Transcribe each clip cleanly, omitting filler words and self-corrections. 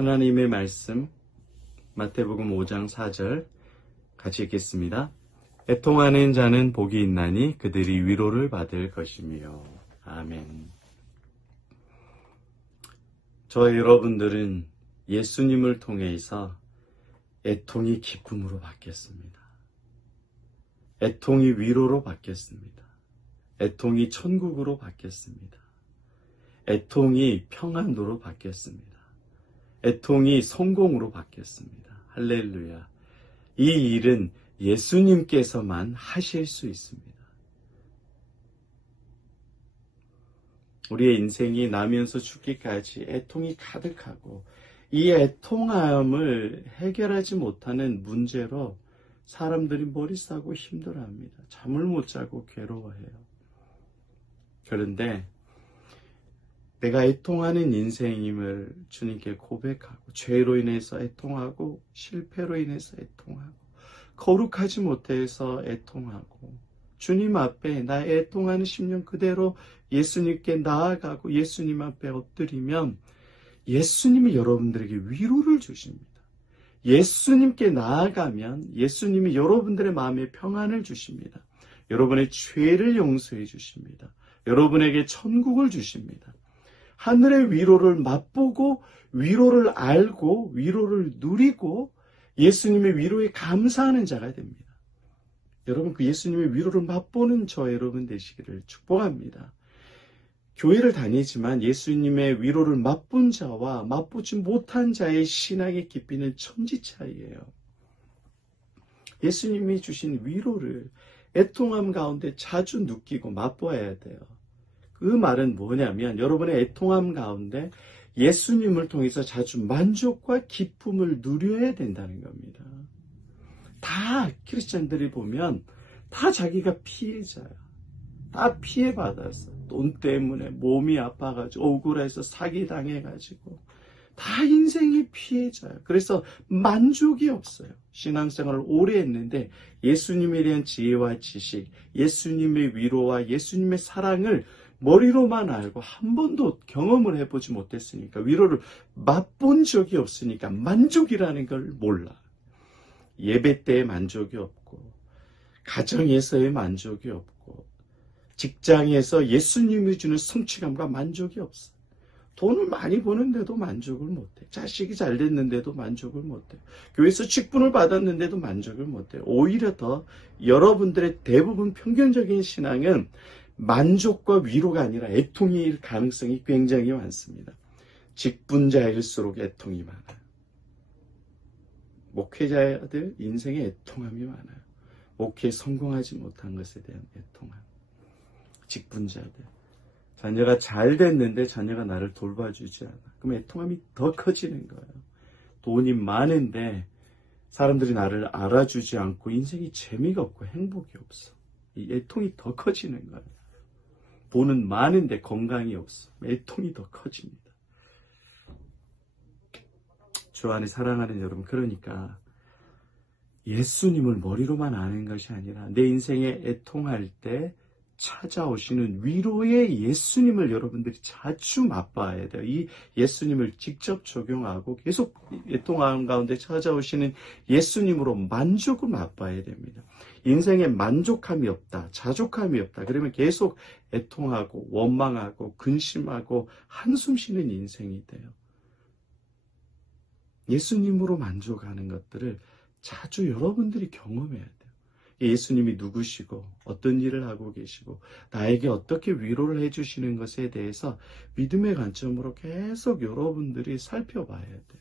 하나님의 말씀 마태복음 5장 4절 같이 읽겠습니다. 애통하는 자는 복이 있나니 그들이 위로를 받을 것이며. 아멘. 저와 여러분들은 예수님을 통해서 애통이 기쁨으로 바뀌었습니다. 애통이 위로로 바뀌었습니다. 애통이 천국으로 바뀌었습니다. 애통이 평안으로 바뀌었습니다. 애통이 성공으로 바뀌었습니다. 할렐루야. 이 일은 예수님께서만 하실 수 있습니다. 우리의 인생이 나면서 죽기까지 애통이 가득하고 이 애통함을 해결하지 못하는 문제로 사람들이 머리 싸고 힘들어합니다. 잠을 못 자고 괴로워해요. 그런데 내가 애통하는 인생임을 주님께 고백하고 죄로 인해서 애통하고 실패로 인해서 애통하고 거룩하지 못해서 애통하고 주님 앞에 나의 애통하는 심령 그대로 예수님께 나아가고 예수님 앞에 엎드리면 예수님이 여러분들에게 위로를 주십니다. 예수님께 나아가면 예수님이 여러분들의 마음에 평안을 주십니다. 여러분의 죄를 용서해 주십니다. 여러분에게 천국을 주십니다. 하늘의 위로를 맛보고 위로를 알고 위로를 누리고 예수님의 위로에 감사하는 자가 됩니다. 여러분 그 예수님의 위로를 맛보는 저 여러분 되시기를 축복합니다. 교회를 다니지만 예수님의 위로를 맛본 자와 맛보지 못한 자의 신앙의 깊이는 천지 차이예요. 예수님이 주신 위로를 애통함 가운데 자주 느끼고 맛보아야 돼요. 그 말은 뭐냐면 여러분의 애통함 가운데 예수님을 통해서 자주 만족과 기쁨을 누려야 된다는 겁니다. 다 크리스찬들이 보면 다 자기가 피해자야. 다 피해받았어. 돈 때문에 몸이 아파가지고 억울해서 사기당해가지고 다 인생이 피해자야. 그래서 만족이 없어요. 신앙생활을 오래 했는데 예수님에 대한 지혜와 지식, 예수님의 위로와 예수님의 사랑을 머리로만 알고 한 번도 경험을 해보지 못했으니까 위로를 맛본 적이 없으니까 만족이라는 걸 몰라. 예배 때의 만족이 없고 가정에서의 만족이 없고 직장에서 예수님이 주는 성취감과 만족이 없어. 돈을 많이 버는데도 만족을 못해. 자식이 잘 됐는데도 만족을 못해. 교회에서 직분을 받았는데도 만족을 못해. 오히려 더 여러분들의 대부분 평균적인 신앙은 만족과 위로가 아니라 애통일 가능성이 굉장히 많습니다. 직분자일수록 애통이 많아요. 목회자들 인생에 애통함이 많아요. 목회에 성공하지 못한 것에 대한 애통함. 직분자들. 자녀가 잘 됐는데 자녀가 나를 돌봐주지 않아. 그럼 애통함이 더 커지는 거예요. 돈이 많은데 사람들이 나를 알아주지 않고 인생이 재미가 없고 행복이 없어. 이 애통이 더 커지는 거예요. 돈은 많은데 건강이 없어. 애통이 더 커집니다. 주 안에 사랑하는 여러분, 그러니까 예수님을 머리로만 아는 것이 아니라 내 인생에 애통할 때 찾아오시는 위로의 예수님을 여러분들이 자주 맛봐야 돼요. 이 예수님을 직접 적용하고 계속 애통함 가운데 찾아오시는 예수님으로 만족을 맛봐야 됩니다. 인생에 만족함이 없다, 자족함이 없다. 그러면 계속 애통하고 원망하고 근심하고 한숨 쉬는 인생이 돼요. 예수님으로 만족하는 것들을 자주 여러분들이 경험해야 돼요. 예수님이 누구시고 어떤 일을 하고 계시고 나에게 어떻게 위로를 해주시는 것에 대해서 믿음의 관점으로 계속 여러분들이 살펴봐야 돼요.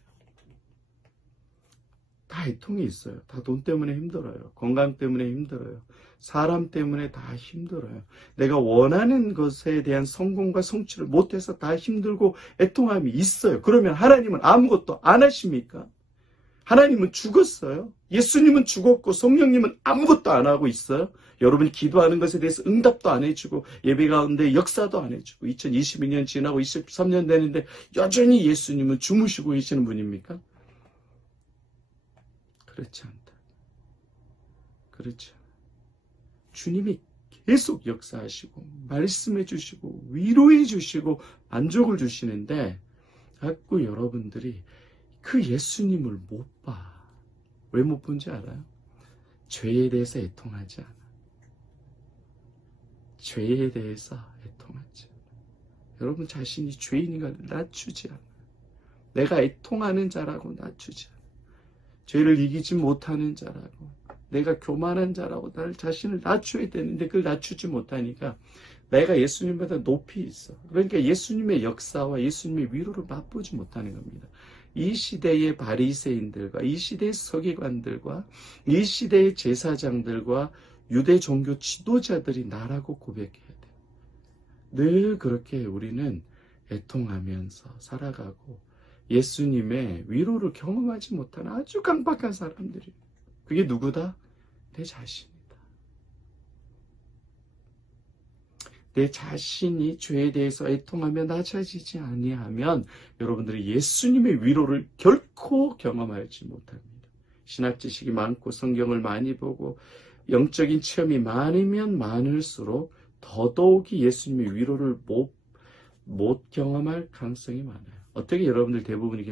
다 애통이 있어요. 다 돈 때문에 힘들어요. 건강 때문에 힘들어요. 사람 때문에 다 힘들어요. 내가 원하는 것에 대한 성공과 성취를 못해서 다 힘들고 애통함이 있어요. 그러면 하나님은 아무것도 안 하십니까? 하나님은 죽었어요. 예수님은 죽었고 성령님은 아무것도 안 하고 있어요. 여러분이 기도하는 것에 대해서 응답도 안 해주고 예배 가운데 역사도 안 해주고 2022년 지나고 23년 되는데 여전히 예수님은 주무시고 계시는 분입니까? 그렇지 않다. 그렇지 않아요. 주님이 계속 역사하시고 말씀해 주시고 위로해 주시고 만족을 주시는데 자꾸 여러분들이 그 예수님을 못 봐. 왜 못 본지 알아요? 죄에 대해서 애통하지 않아. 죄에 대해서 애통하지 않아. 여러분 자신이 죄인인가 낮추지 않아. 내가 애통하는 자라고 낮추지 않아. 죄를 이기지 못하는 자라고, 내가 교만한 자라고 나를 자신을 낮춰야 되는데 그걸 낮추지 못하니까 내가 예수님보다 높이 있어. 그러니까 예수님의 역사와 예수님의 위로를 맛보지 못하는 겁니다. 이 시대의 바리새인들과 이 시대의 서기관들과 이 시대의 제사장들과 유대 종교 지도자들이 나라고 고백해야 돼요. 늘 그렇게 우리는 애통하면서 살아가고 예수님의 위로를 경험하지 못한 아주 강박한 사람들이, 그게 누구다? 내 자신이다. 내 자신이 죄에 대해서 애통하며 낮아지지 아니하면 여러분들이 예수님의 위로를 결코 경험하지 못합니다. 신학 지식이 많고 성경을 많이 보고 영적인 체험이 많으면 많을수록 더더욱이 예수님의 위로를 못 경험할 가능성이 많아요. 어떻게 여러분들 대부분이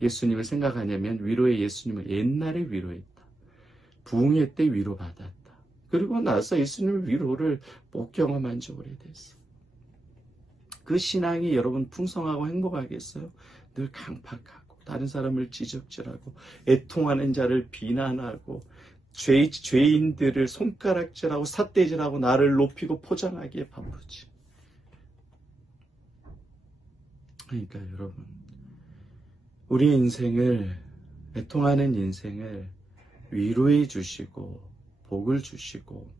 예수님을 생각하냐면 위로의 예수님을 옛날에 위로했다. 부흥회 때 위로받았다. 그리고 나서 예수님의 위로를 못 경험한 지 오래됐어. 그 신앙이 여러분 풍성하고 행복하겠어요? 늘 강팍하고 다른 사람을 지적질하고 애통하는 자를 비난하고 죄인들을 손가락질하고 삿대질하고 나를 높이고 포장하기에 바쁘지. 그러니까 여러분, 우리 인생을, 애통하는 인생을 위로해 주시고 복을 주시고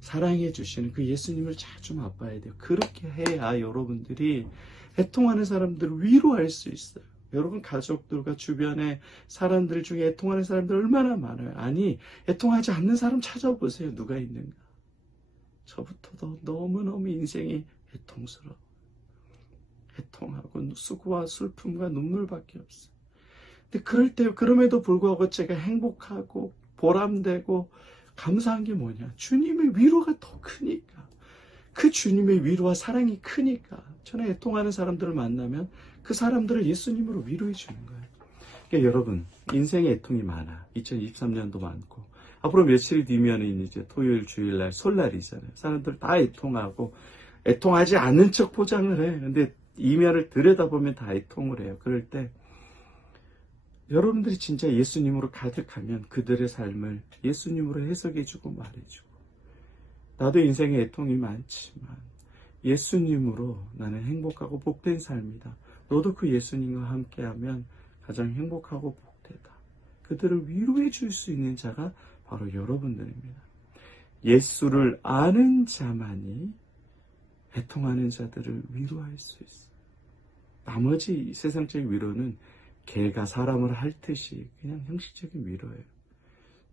사랑해 주시는 그 예수님을 자주 맛봐야 돼요. 그렇게 해야 여러분들이 애통하는 사람들을 위로할 수 있어요. 여러분 가족들과 주변의 사람들 중에 애통하는 사람들 얼마나 많아요. 아니, 애통하지 않는 사람 찾아보세요. 누가 있는가. 저부터도 너무너무 인생이 애통스러워. 애통하고 수고와 슬픔과 눈물밖에 없어요. 근데 그럼에도 불구하고 제가 행복하고 보람되고 감사한 게 뭐냐? 주님의 위로가 더 크니까. 그 주님의 위로와 사랑이 크니까 저는 애통하는 사람들을 만나면 그 사람들을 예수님으로 위로해 주는 거예요. 그러니까 여러분, 인생에 애통이 많아. 2023년도 많고 앞으로 며칠 뒤면은 이제 토요일 주일날 설날이잖아요. 사람들 다 애통하고 애통하지 않는 척 포장을 해. 근데 이면을 들여다보면 다 애통을 해요. 그럴 때 여러분들이 진짜 예수님으로 가득하면 그들의 삶을 예수님으로 해석해주고 말해주고, 나도 인생에 애통이 많지만 예수님으로 나는 행복하고 복된 삶이다. 너도 그 예수님과 함께하면 가장 행복하고 복되다. 그들을 위로해 줄 수 있는 자가 바로 여러분들입니다. 예수를 아는 자만이 애통하는 자들을 위로할 수 있어요. 나머지 세상적인 위로는 개가 사람을 핥듯이 그냥 형식적인 위로예요.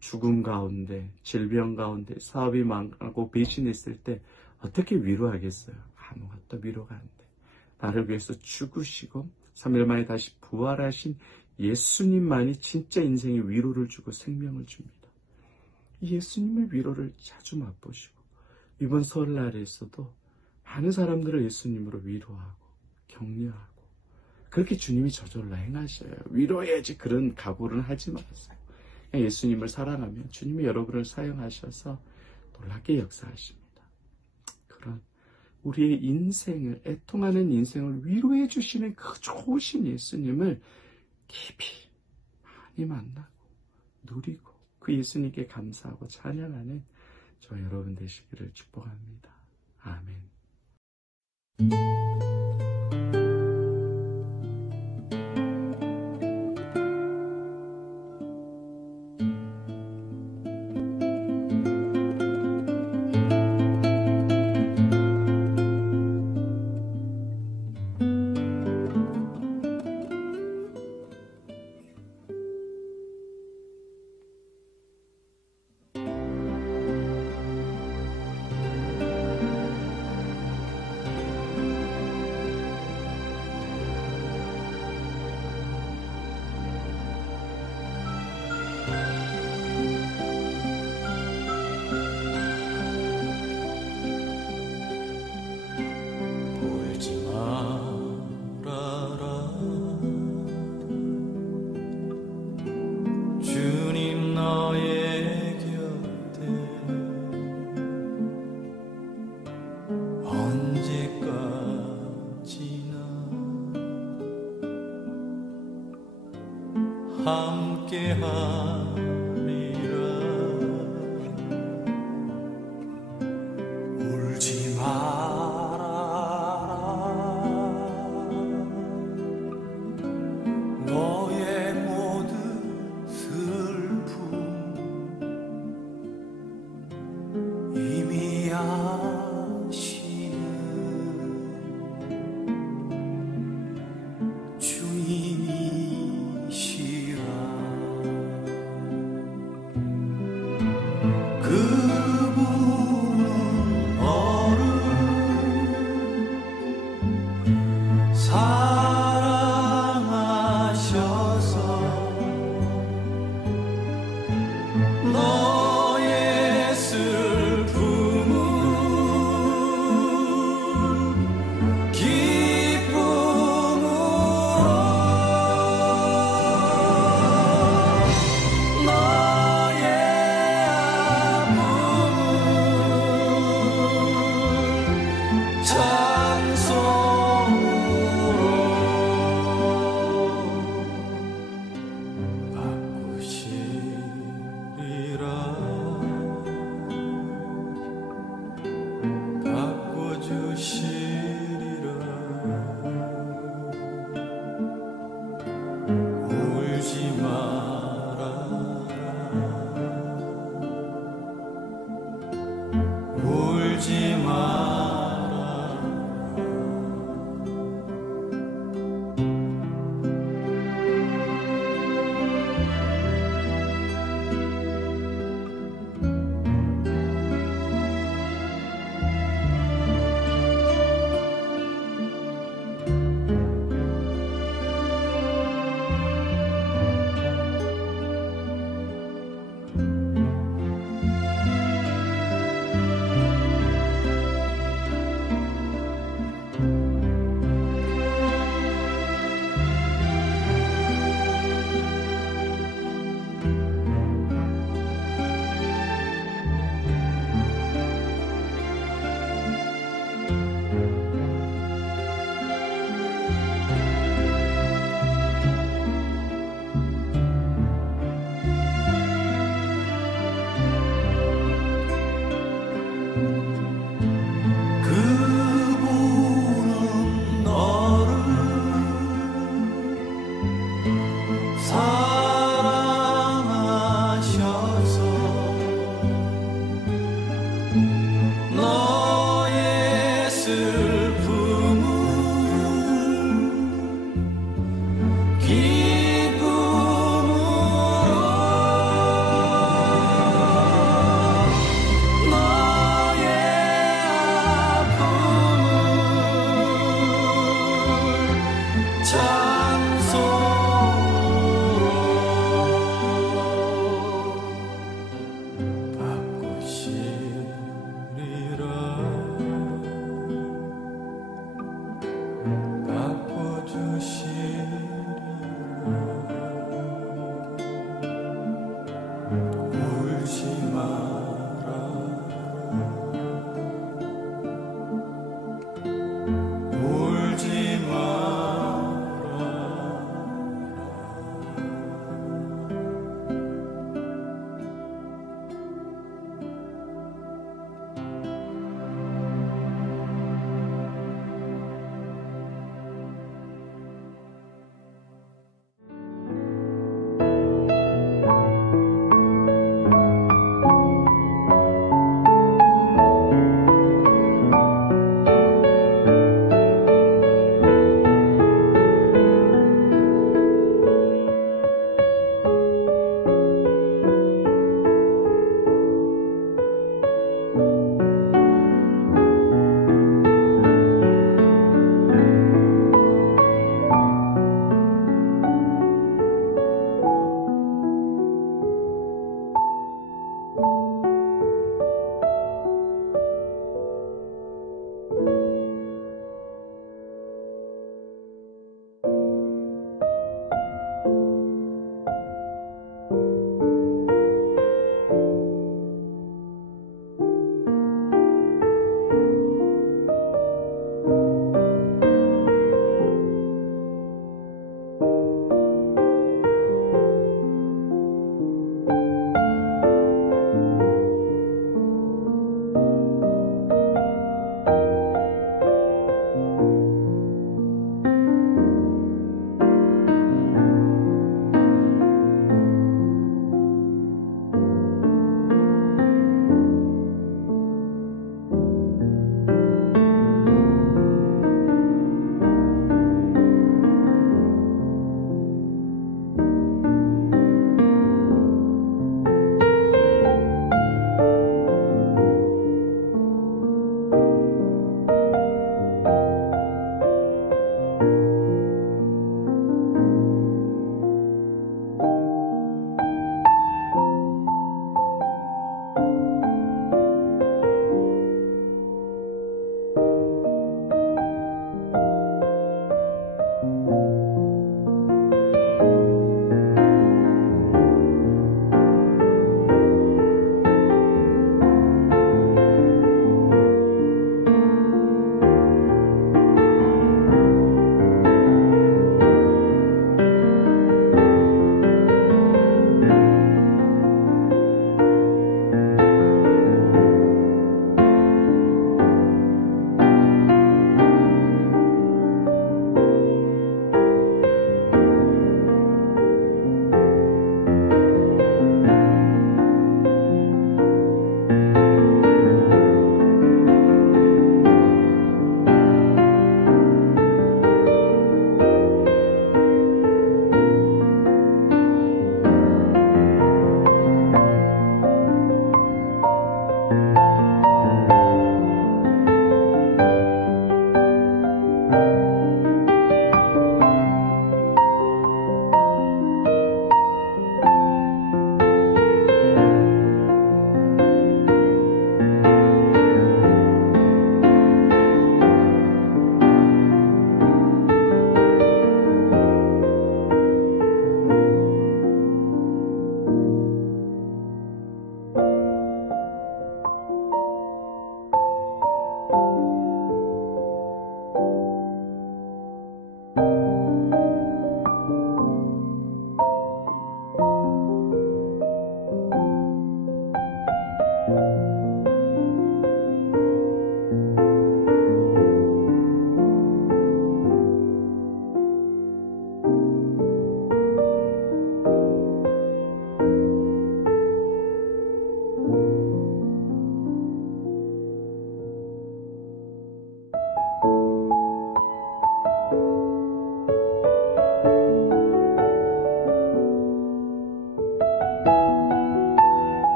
죽음 가운데, 질병 가운데, 사업이 망하고 배신했을 때 어떻게 위로하겠어요? 아무것도 위로가 안 돼. 나를 위해서 죽으시고 3일 만에 다시 부활하신 예수님만이 진짜 인생의 위로를 주고 생명을 줍니다. 이 예수님의 위로를 자주 맛보시고 이번 설날에서도 많은 사람들을 예수님으로 위로하고 격려하고, 그렇게 주님이 저절로 행하셔요. 위로해야지 그런 각오는 하지 마세요. 그냥 예수님을 사랑하면 주님이 여러분을 사용하셔서 놀랍게 역사하십니다. 그런 우리의 인생을, 애통하는 인생을 위로해 주시는 그 좋으신 예수님을 깊이 많이 만나고 누리고 그 예수님께 감사하고 찬양하는 저 여러분 되시기를 축복합니다. 아멘. 노래하리라. 울지 말아라. 너의 모든 슬픔 이미 아시는 주님이시라. 그